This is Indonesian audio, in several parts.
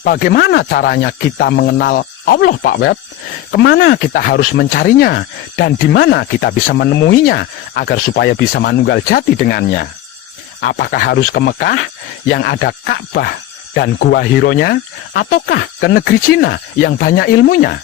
Bagaimana caranya kita mengenal Allah, Pak Web? Kemana kita harus mencarinya? Dan di mana kita bisa menemuinya agar supaya bisa manunggal jati dengannya? Apakah harus ke Mekah yang ada Ka'bah dan Gua Hironya? Ataukah ke negeri Cina yang banyak ilmunya?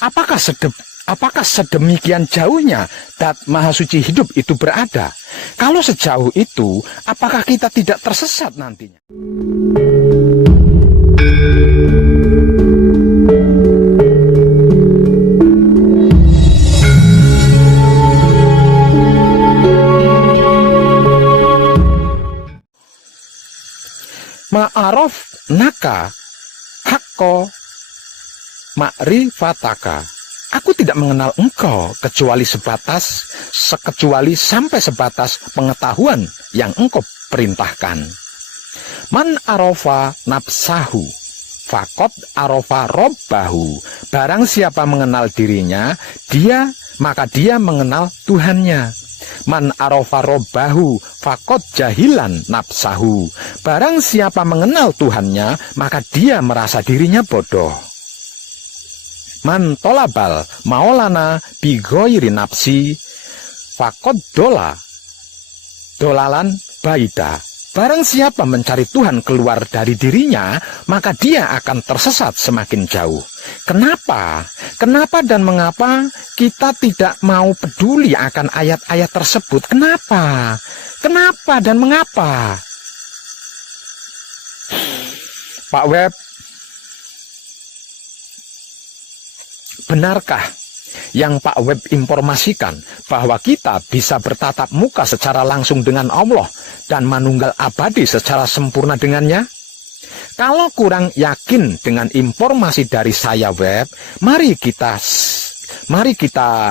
Apakah sedemikian jauhnya Dat Maha Suci hidup itu berada? Kalau sejauh itu, apakah kita tidak tersesat nantinya? Ma'arof naka hakko ma'rifataka. Aku tidak mengenal engkau kecuali sampai sebatas pengetahuan yang engkau perintahkan. Man arofa nafsahu fakot arofa robbahu. Barang siapa mengenal dirinya, maka dia mengenal Tuhannya. Man arofa robbahu fakot jahilan nafsahu. Barang siapa mengenal Tuhannya, maka dia merasa dirinya bodoh. Man tolabal maolana bigoiri nafsi fakot dolalan baida. Barang siapa mencari Tuhan keluar dari dirinya, maka dia akan tersesat semakin jauh. Kenapa? Kenapa dan mengapa kita tidak mau peduli akan ayat-ayat tersebut? Kenapa? Kenapa dan mengapa? Pak Web, benarkah yang Pak Web informasikan bahwa kita bisa bertatap muka secara langsung dengan Allah dan manunggal abadi secara sempurna dengannya? Kalau kurang yakin dengan informasi dari saya Web, mari kita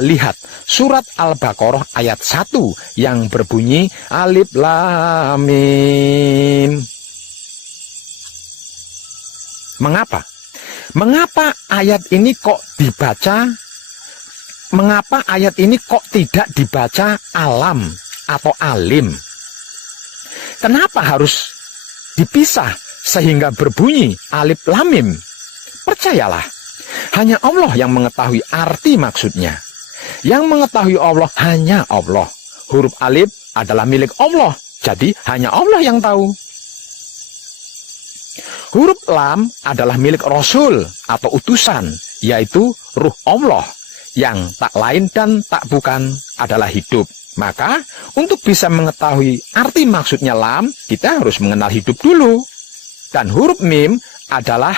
lihat surat Al-Baqarah ayat 1 yang berbunyi Alif Lam Mim. Mengapa? Mengapa ayat ini kok dibaca? Mengapa ayat ini kok tidak dibaca alam atau alim? Kenapa harus dipisah sehingga berbunyi alif lam mim? Percayalah, hanya Allah yang mengetahui arti maksudnya. Yang mengetahui Allah hanya Allah. Huruf alif adalah milik Allah, jadi hanya Allah yang tahu. Huruf lam adalah milik Rasul atau utusan, yaitu ruh Allah, yang tak lain dan tak bukan adalah hidup. Maka untuk bisa mengetahui arti maksudnya lam, kita harus mengenal hidup dulu. Dan huruf mim adalah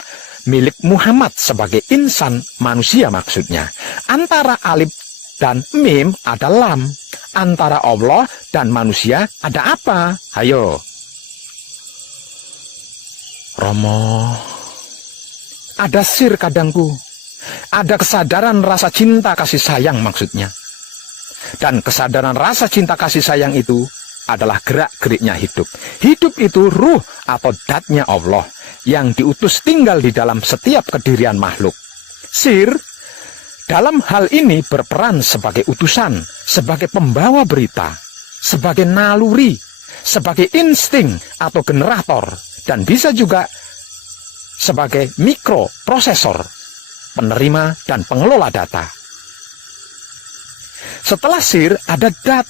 milik Muhammad sebagai insan manusia maksudnya. Antara alif dan mim ada lam. Antara Allah dan manusia ada apa? Hayo. Romo, ada sir kadangku. Ada kesadaran rasa cinta kasih sayang maksudnya. Dan kesadaran rasa cinta kasih sayang itu adalah gerak-geriknya hidup. Hidup itu ruh atau datnya Allah yang diutus tinggal di dalam setiap kedirian makhluk. Sir dalam hal ini berperan sebagai utusan, sebagai pembawa berita, sebagai naluri, sebagai insting atau generator, dan bisa juga sebagai mikroprosesor, penerima dan pengelola data. Setelah sir ada dat,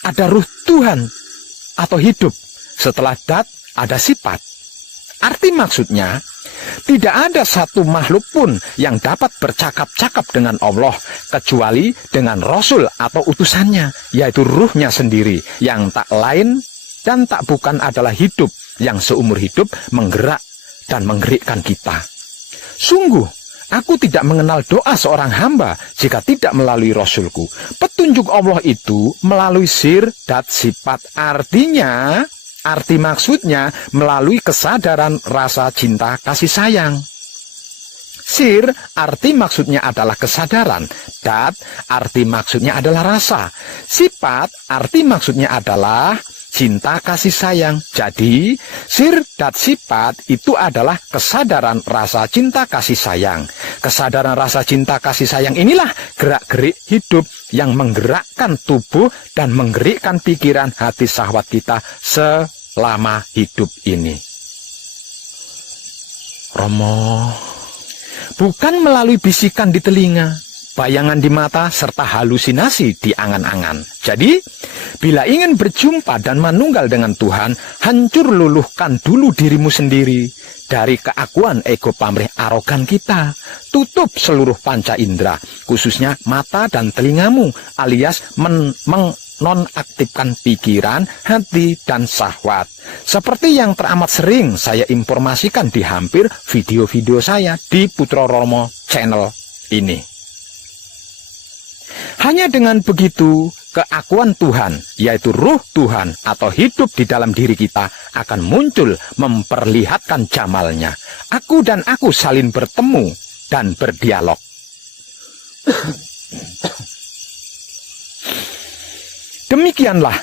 ada ruh Tuhan atau hidup. Setelah dat ada sifat. Arti maksudnya, tidak ada satu makhluk pun yang dapat bercakap-cakap dengan Allah kecuali dengan Rasul atau utusannya, yaitu ruhnya sendiri yang tak lain dan tak bukan adalah hidup yang seumur hidup menggerak dan menggerikkan kita. Sungguh, aku tidak mengenal doa seorang hamba jika tidak melalui Rasulku. Petunjuk Allah itu melalui sir dat sifat. Artinya, arti maksudnya melalui kesadaran rasa cinta kasih sayang. Sir, arti maksudnya adalah kesadaran. Dat, arti maksudnya adalah rasa. Sifat, arti maksudnya adalah cinta kasih sayang. Jadi, sir dat sifat itu adalah kesadaran rasa cinta kasih sayang. Kesadaran rasa cinta kasih sayang inilah gerak-gerik hidup yang menggerakkan tubuh dan menggerikkan pikiran hati syahwat kita selama hidup ini. Romo, bukan melalui bisikan di telinga, bayangan di mata, serta halusinasi di angan-angan. Jadi, bila ingin berjumpa dan manunggal dengan Tuhan, hancur luluhkan dulu dirimu sendiri dari keakuan ego pamrih arogan kita. Tutup seluruh panca indera, khususnya mata dan telingamu, alias nonaktifkan pikiran, hati, dan syahwat. Seperti yang teramat sering saya informasikan di hampir video-video saya di Putra Romo channel ini. Hanya dengan begitu, keakuan Tuhan, yaitu ruh Tuhan atau hidup di dalam diri kita, akan muncul memperlihatkan jamalnya. Aku dan aku saling bertemu dan berdialog. Demikianlah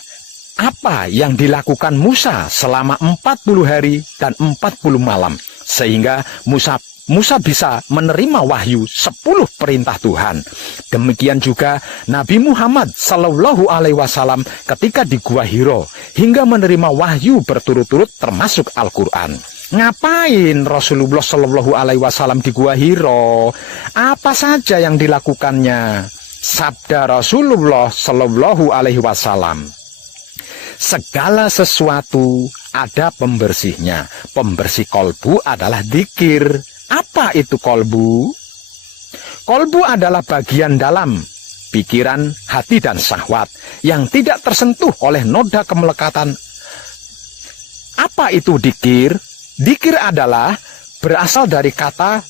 apa yang dilakukan Musa selama 40 hari dan 40 malam, sehingga Musa bisa menerima wahyu 10 perintah Tuhan. Demikian juga Nabi Muhammad Sallallahu Alaihi Wasallam ketika di Gua Hiro, hingga menerima wahyu berturut-turut termasuk Al-Quran. Ngapain Rasulullah Sallallahu Alaihi Wasallam di Gua Hiro? Apa saja yang dilakukannya? Sabda Rasulullah Sallallahu Alaihi Wasallam, segala sesuatu ada pembersihnya. Pembersih kolbu adalah dzikir. Apa itu kolbu? Kolbu adalah bagian dalam pikiran, hati, dan syahwat yang tidak tersentuh oleh noda kemelekatan. Apa itu dzikir? Dzikir adalah berasal dari kata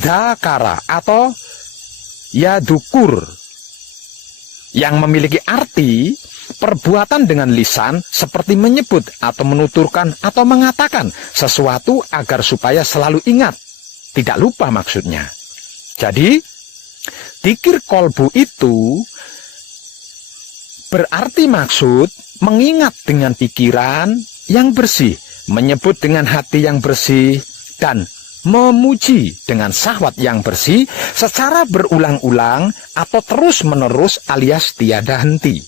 dzakara atau yadukur, yang memiliki arti perbuatan dengan lisan seperti menyebut atau menuturkan atau mengatakan sesuatu agar supaya selalu ingat, tidak lupa maksudnya. Jadi, dzikir kolbu itu berarti maksud mengingat dengan pikiran yang bersih, menyebut dengan hati yang bersih, dan memuji dengan syahwat yang bersih secara berulang-ulang atau terus-menerus alias tiada henti.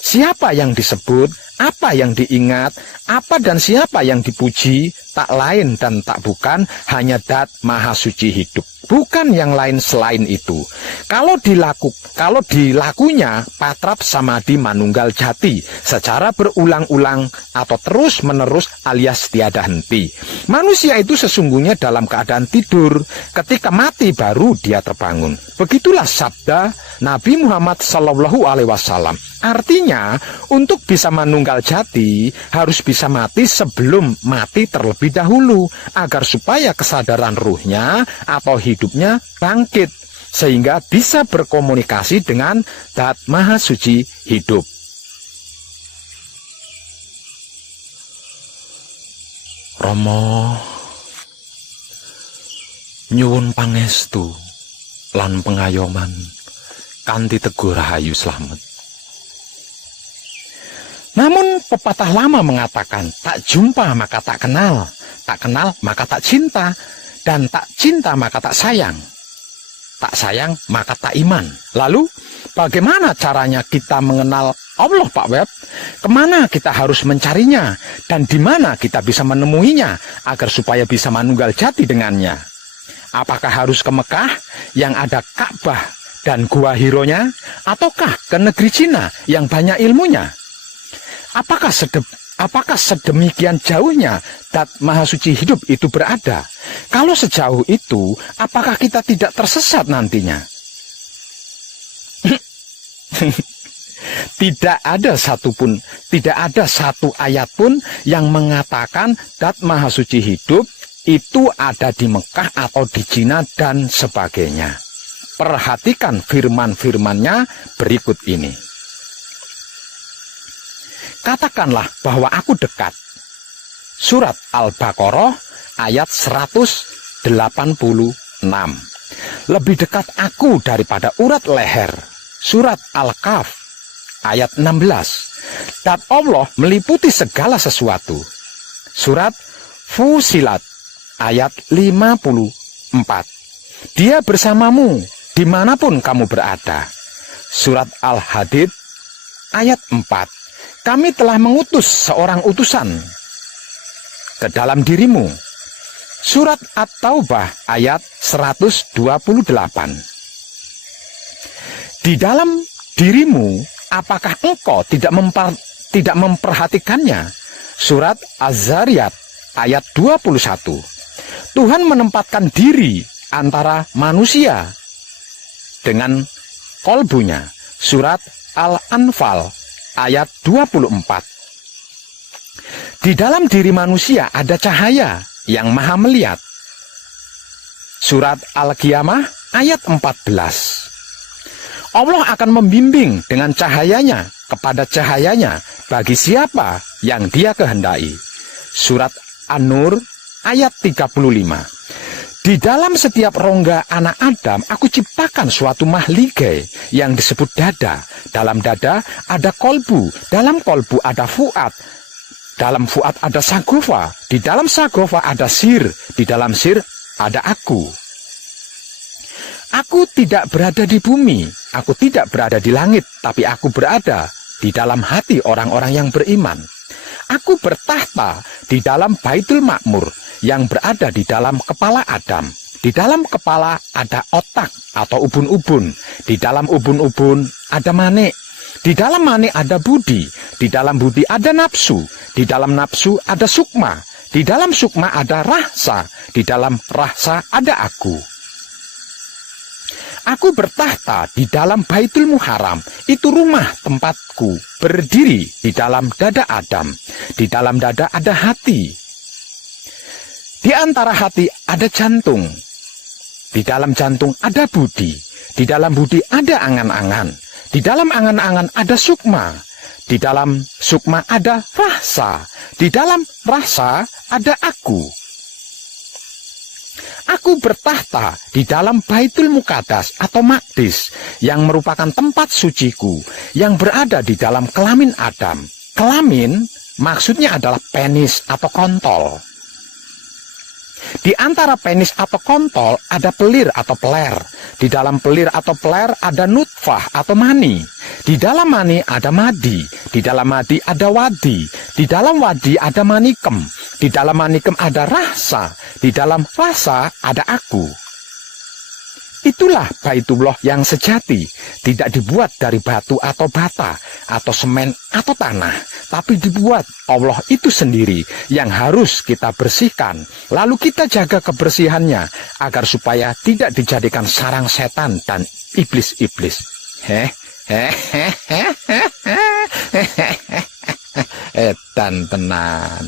Siapa yang disebut, apa yang diingat, apa dan siapa yang dipuji, tak lain dan tak bukan hanya Dat Maha Suci hidup, bukan yang lain selain itu. Kalau dilakunya patrap samadhi manunggal jati secara berulang-ulang atau terus-menerus alias tiada henti. Manusia itu sesungguhnya dalam keadaan tidur, ketika mati baru dia terbangun. Begitulah sabda Nabi Muhammad Sallallahu Alaihi Wasallam. Artinya, untuk bisa manunggal jati harus bisa mati sebelum mati terlebih dahulu, agar supaya kesadaran ruhnya atau hidupnya bangkit, sehingga bisa berkomunikasi dengan Dat Maha Suci hidup. Romo, nyuwun pangestu lan pengayoman kanthi Teguh Rahayu Slamet. Namun pepatah lama mengatakan, tak jumpa maka tak kenal maka tak cinta, dan tak cinta maka tak sayang maka tak iman. Lalu bagaimana caranya kita mengenal Allah, Pak Web? Kemana kita harus mencarinya, dan di mana kita bisa menemuinya agar supaya bisa manunggal jati dengannya? Apakah harus ke Mekah yang ada Ka'bah dan Gua Hironya, ataukah ke negeri Cina yang banyak ilmunya? Apakah sedemikian jauhnya Dat Maha Suci hidup itu berada? Kalau sejauh itu, apakah kita tidak tersesat nantinya? Tidak ada satu ayat pun yang mengatakan Dat Maha Suci hidup itu ada di Mekah atau di Cina dan sebagainya. Perhatikan firman-firmannya berikut ini. Katakanlah bahwa aku dekat. Surat Al-Baqarah ayat 186. Lebih dekat aku daripada urat leher. Surat Al-Kahf ayat 16. Dan Allah meliputi segala sesuatu. Surat Fusilat ayat 54. Dia bersamamu dimanapun kamu berada. Surat Al-Hadid ayat 4. Kami telah mengutus seorang utusan ke dalam dirimu. Surat At-Taubah ayat 128. Di dalam dirimu, apakah engkau tidak memperhatikannya? Surat Az-Zariyat ayat 21. Tuhan menempatkan diri antara manusia dengan kolbunya. Surat Al-Anfal ayat 24. Di dalam diri manusia ada cahaya yang maha melihat. Surat Al-Qiyamah ayat 14. Allah akan membimbing dengan cahayanya kepada cahayanya bagi siapa yang Dia kehendaki. Surat An-Nur ayat 35. Di dalam setiap rongga anak Adam, aku ciptakan suatu mahligai yang disebut dada. Dalam dada ada kolbu, dalam kolbu ada fuad, dalam fuad ada sagofa, di dalam sagofa ada sir, di dalam sir ada aku. Aku tidak berada di bumi, aku tidak berada di langit, tapi aku berada di dalam hati orang-orang yang beriman. Aku bertahta di dalam Baitul Makmur yang berada di dalam kepala Adam. Di dalam kepala ada otak atau ubun-ubun. Di dalam ubun-ubun ada manik. Di dalam manik ada budi. Di dalam budi ada nafsu. Di dalam nafsu ada sukma. Di dalam sukma ada rahsa. Di dalam rahsa ada aku. Aku bertahta di dalam Baitul Muharram, itu rumah tempatku berdiri di dalam dada Adam. Di dalam dada ada hati. Di antara hati ada jantung. Di dalam jantung ada budi. Di dalam budi ada angan-angan. Di dalam angan-angan ada sukma. Di dalam sukma ada rasa. Di dalam rasa ada aku. Aku bertahta di dalam Baitul Muqaddas atau Maqdis yang merupakan tempat suciku yang berada di dalam kelamin Adam. Kelamin maksudnya adalah penis atau kontol. Di antara penis atau kontol ada pelir atau peler. Di dalam pelir atau peler ada nutfah atau mani. Di dalam mani ada madi. Di dalam madi ada wadi. Di dalam wadi ada manikem. Di dalam manikem ada rasa. Di dalam rasa ada aku. Itulah Baitullah yang sejati, tidak dibuat dari batu atau bata, atau semen atau tanah, tapi dibuat Allah itu sendiri yang harus kita bersihkan. Lalu kita jaga kebersihannya, agar supaya tidak dijadikan sarang setan dan iblis-iblis. Edan tenan.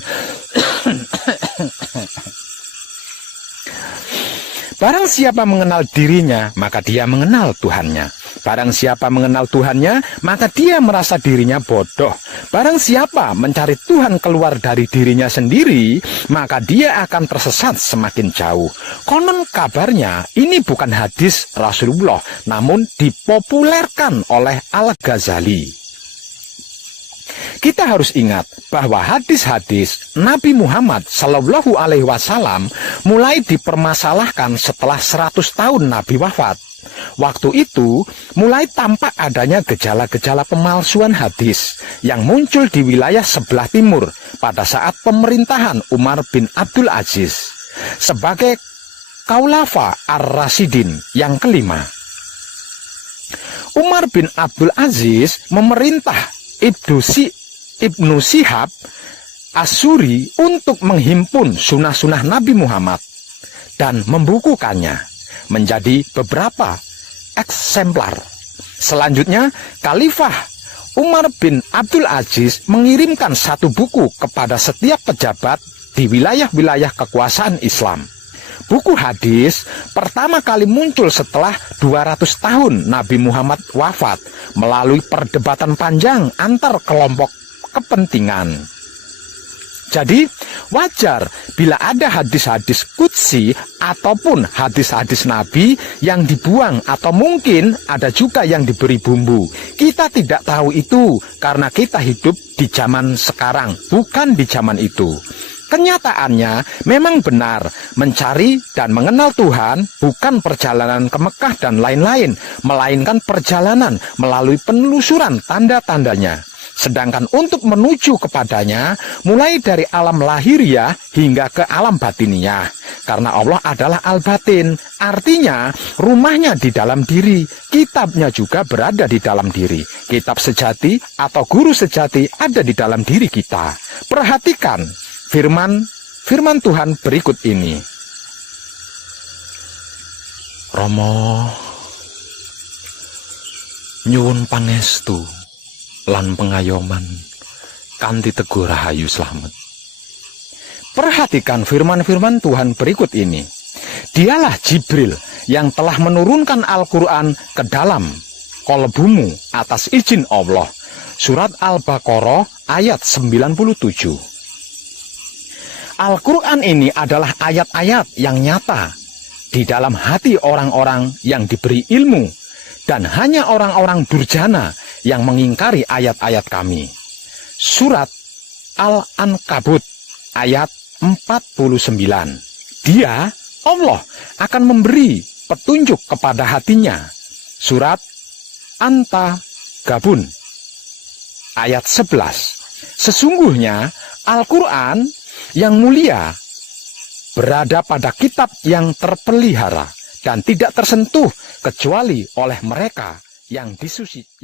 Barang siapa mengenal dirinya, maka dia mengenal Tuhannya. Barang siapa mengenal Tuhannya, maka dia merasa dirinya bodoh. Barang siapa mencari Tuhan keluar dari dirinya sendiri, maka dia akan tersesat semakin jauh. Konon kabarnya, ini bukan hadis Rasulullah, namun dipopulerkan oleh Al-Ghazali. Kita harus ingat bahwa hadis-hadis Nabi Muhammad Shallallahu Alaihi Wasallam mulai dipermasalahkan setelah 100 tahun Nabi wafat. Waktu itu mulai tampak adanya gejala-gejala pemalsuan hadis yang muncul di wilayah sebelah timur pada saat pemerintahan Umar bin Abdul Aziz sebagai Khulafa Ar-Rasyidin yang kelima. Umar bin Abdul Aziz memerintah Ibnu Syihab As-Suri untuk menghimpun sunnah-sunnah Nabi Muhammad dan membukukannya menjadi beberapa eksemplar. Selanjutnya, Khalifah Umar bin Abdul Aziz mengirimkan satu buku kepada setiap pejabat di wilayah-wilayah kekuasaan Islam. Buku hadis pertama kali muncul setelah 200 tahun Nabi Muhammad wafat melalui perdebatan panjang antar kelompok kepentingan. Jadi wajar bila ada hadis-hadis qudsi ataupun hadis-hadis Nabi yang dibuang atau mungkin ada juga yang diberi bumbu. Kita tidak tahu itu karena kita hidup di zaman sekarang, bukan di zaman itu. Kenyataannya memang benar, mencari dan mengenal Tuhan bukan perjalanan ke Mekah dan lain-lain, melainkan perjalanan melalui penelusuran tanda-tandanya. Sedangkan untuk menuju kepadanya, mulai dari alam lahiriah hingga ke alam batiniah. Karena Allah adalah al-batin, artinya rumahnya di dalam diri, kitabnya juga berada di dalam diri. Kitab sejati atau guru sejati ada di dalam diri kita. Perhatikan firman Tuhan berikut ini. Rama nyuwun pangestu lan pengayoman kanthi teguh rahayu slamet. Perhatikan firman-firman Tuhan berikut ini. Dialah Jibril yang telah menurunkan Al-Quran ke dalam kolbumu atas izin Allah. Surat Al-Baqarah ayat 97. Al-Quran ini adalah ayat-ayat yang nyata di dalam hati orang-orang yang diberi ilmu, dan hanya orang-orang durjana yang mengingkari ayat-ayat kami. Surat Al-Ankabut ayat 49. Dia, Allah, akan memberi petunjuk kepada hatinya. Surat An-Tagabun ayat 11. Sesungguhnya Al-Quran yang mulia berada pada kitab yang terpelihara dan tidak tersentuh kecuali oleh mereka yang disuci.